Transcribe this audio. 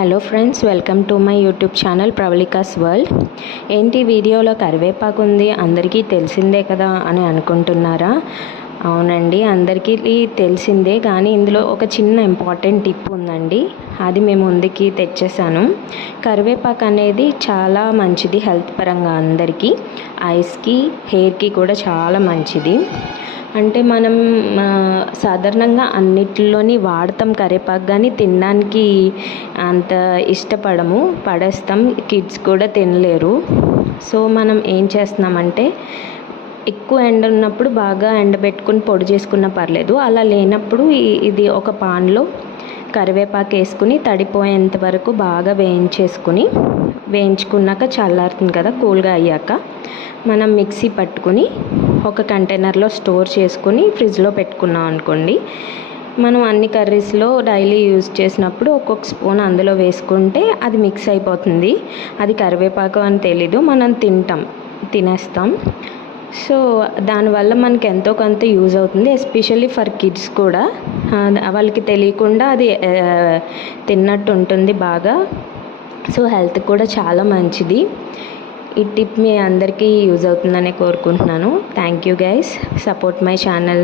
Hello friends, welcome to my YouTube channel Pravalika's world. ఏంటి వీడియోలో కరివేపాకు ఉంది, అందరికీ తెలిసిందే కదా అని అనుకుంటున్నారా? అవునండి, అందరికీ తెలిసిందే, కానీ ఇందులో ఒక చిన్న ఇంపార్టెంట్ టిప్ ఉందండి. అది మేము ముందుకి తెచ్చేసాను. కరివేపాకు అనేది చాలా మంచిది హెల్త్ పరంగా, అందరికీ ఐస్కి, హెయిర్కి కూడా చాలా మంచిది. అంటే మనం సాధారణంగా అన్నిటిలోని వాడతాం కరివేపాకు, కానీ తినడానికి అంత ఇష్టపడము, పడేస్తాం. కిడ్స్ కూడా తినలేరు. సో మనం ఏం చేస్తున్నామంటే, ఎక్కువ ఎండ ఉన్నప్పుడు బాగా ఎండబెట్టుకుని పొడి చేసుకున్న పర్లేదు, అలా లేనప్పుడు ఇది ఒక పాన్లో కరివేపాకు వేసుకుని తడిపోయేంత వరకు బాగా వేయించుకున్నాక చల్లారుతుంది కదా, కూల్గా అయ్యాక మనం మిక్సీ పట్టుకుని ఒక కంటైనర్లో స్టోర్ చేసుకుని ఫ్రిడ్జ్లో పెట్టుకున్నాం అనుకోండి, మనం అన్ని కర్రీస్లో డైలీ యూజ్ చేసినప్పుడు ఒక్కొక్క స్పూన్ అందులో వేసుకుంటే అది మిక్స్ అయిపోతుంది. అది కరివేపాకు అని తెలీదు, మనం తినేస్తాం. సో దానివల్ల మనకి ఎంతో కొంత యూజ్ అవుతుంది, ఎస్పెషల్లీ ఫర్ కిడ్స్ కూడా. వాళ్ళకి తెలియకుండా అది తిన్నట్టు ఉంటుంది బాగా. సో హెల్త్ కూడా చాలా మంచిది. ఈ టిప్ మీ అందరికీ యూజ్ అవుతుందని కోరుకుంటున్నాను. Thank you guys, support my channel.